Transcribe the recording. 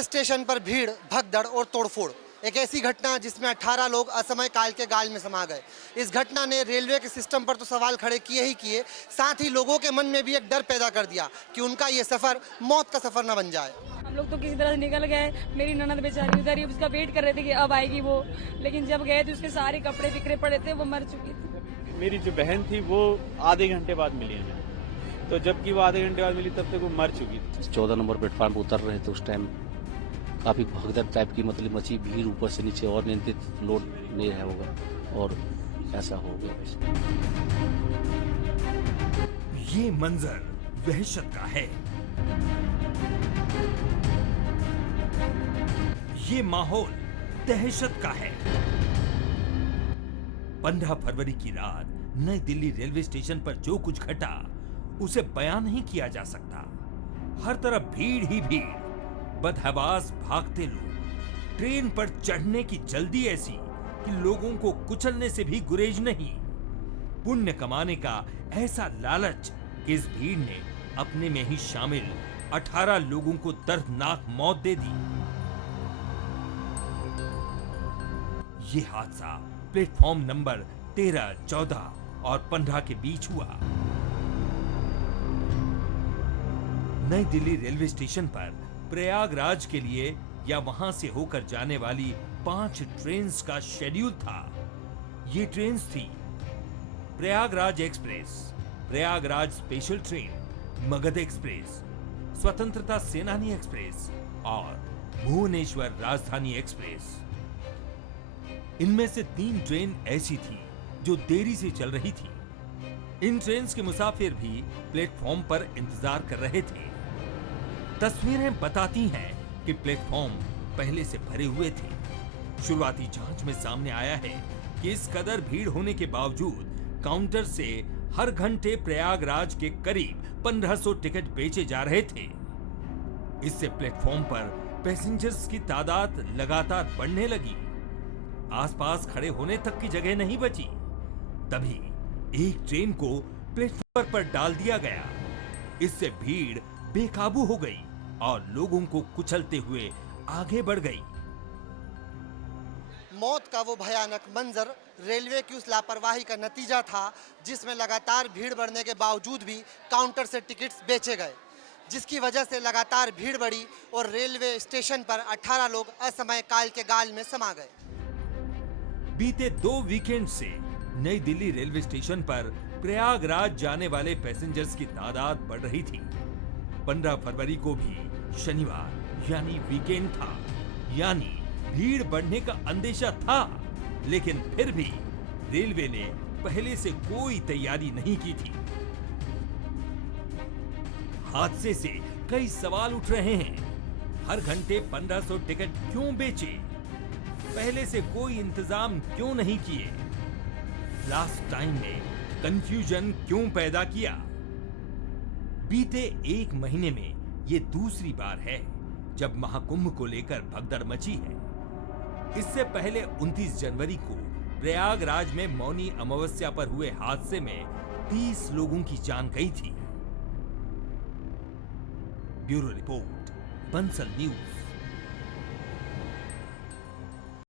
Station पर भीड़, भगदड़ और तोड़फोड़। एक ऐसी घटना जिसमें 18 लोग असमय काल के गाल में समा गए। इस घटना ने रेलवे के सिस्टम पर तो सवाल खड़े किए ही किए, साथ ही लोगों के मन में भी एक डर पैदा कर दिया कि उनका ये सफर मौत का सफर न बन जाए। हम लोग तो किसी तरह से निकल गए। मेरी ननद बेचारी उधर ही उसका वेट कर रहे थे कि अब आएगी वो, लेकिन जब गए तो उसके सारे कपड़े बिखरे पड़े थे, वो मर चुकी थी। मेरी जो बहन थी वो आधे घंटे बाद मिली हमें, तो जबकि वो आधे घंटे बाद मिली तब तक वो मर चुकी थी। 14 नंबर प्लेटफार्म पर उतर रहे थे उस टाइम काफी भगदड़ टाइप की मतलब मची भीड़, ऊपर से नीचे और नियंत्रित लोड नहीं रहा होगा और ऐसा हो गया। ये मंजर वहशत का है। ये माहौल दहशत का है। 15 फरवरी की रात नई दिल्ली रेलवे स्टेशन पर जो कुछ घटा उसे बयान नहीं किया जा सकता। हर तरफ भीड़ ही भीड़, बदहवास भागते लोग, ट्रेन पर चढ़ने की जल्दी ऐसी कि लोगों को कुचलने से भी गुरेज नहीं, पुण्य कमाने का ऐसा लालच कि इस भीड़ ने अपने में ही शामिल 18 लोगों को दर्दनाक मौत दे दी। ये हादसा प्लेटफॉर्म नंबर 13, 14 और 15 के बीच हुआ। नई दिल्ली रेलवे स्टेशन पर प्रयागराज के लिए या वहां से होकर जाने वाली 5 ट्रेन्स का शेड्यूल था। ये ट्रेन्स थी Prayagraj express, Prayagraj special train, Magadh express, स्वतंत्रता सेनानी एक्सप्रेस और भुवनेश्वर राजधानी एक्सप्रेस। इनमें से 3 ट्रेन ऐसी थी जो देरी से चल रही थी। इन ट्रेन्स के मुसाफिर भी प्लेटफॉर्म पर इंतजार कर रहे थे। तस्वीरें बताती हैं कि प्लेटफॉर्म पहले से भरे हुए थे। शुरुआती जांच में सामने आया है कि इस कदर भीड़ होने के बावजूद काउंटर से हर घंटे प्रयागराज के करीब 1500 टिकट बेचे जा रहे थे। इससे प्लेटफॉर्म पर पैसेंजर्स की तादाद लगातार बढ़ने लगी। आसपास खड़े होने तक की जगह नहीं बची। तभी एक ट्रेन को प्लेटफॉर्म पर डाल दिया गया। इससे भीड़ बेकाबू हो गई और लोगों को कुचलते हुए आगे बढ़ गई। मौत का वो भयानक मंजर रेलवे की उस लापरवाही का नतीजा था, जिसमें लगातार भीड़ बढ़ने के बावजूद भी काउंटर से टिकट्स बेचे गए, जिसकी वजह से लगातार भीड़ बढ़ी और रेलवे स्टेशन पर 18 लोग असमय काल के गाल में समा गए। बीते 2 वीकेंड से नई दिल्ली रेलवे स्टेशन पर प्रयागराज जाने वाले पैसेंजर्स की तादाद बढ़ रही थी। 15 फरवरी को भी शनिवार यानी वीकेंड था, यानी भीड़ बढ़ने का अंदेशा था, लेकिन फिर भी रेलवे ने पहले से कोई तैयारी नहीं की थी। हादसे से कई सवाल उठ रहे हैं। हर घंटे 1500 टिकट क्यों बेचे? पहले से कोई इंतजाम क्यों नहीं किए? लास्ट टाइम में कंफ्यूजन क्यों पैदा किया? बीते 1 महीने में ये दूसरी बार है जब महाकुंभ को लेकर भगदड़ मची है। इससे पहले 29 जनवरी को प्रयागराज में मौनी अमावस्या पर हुए हादसे में 30 लोगों की जान गई थी। Bureau report, Bansal news.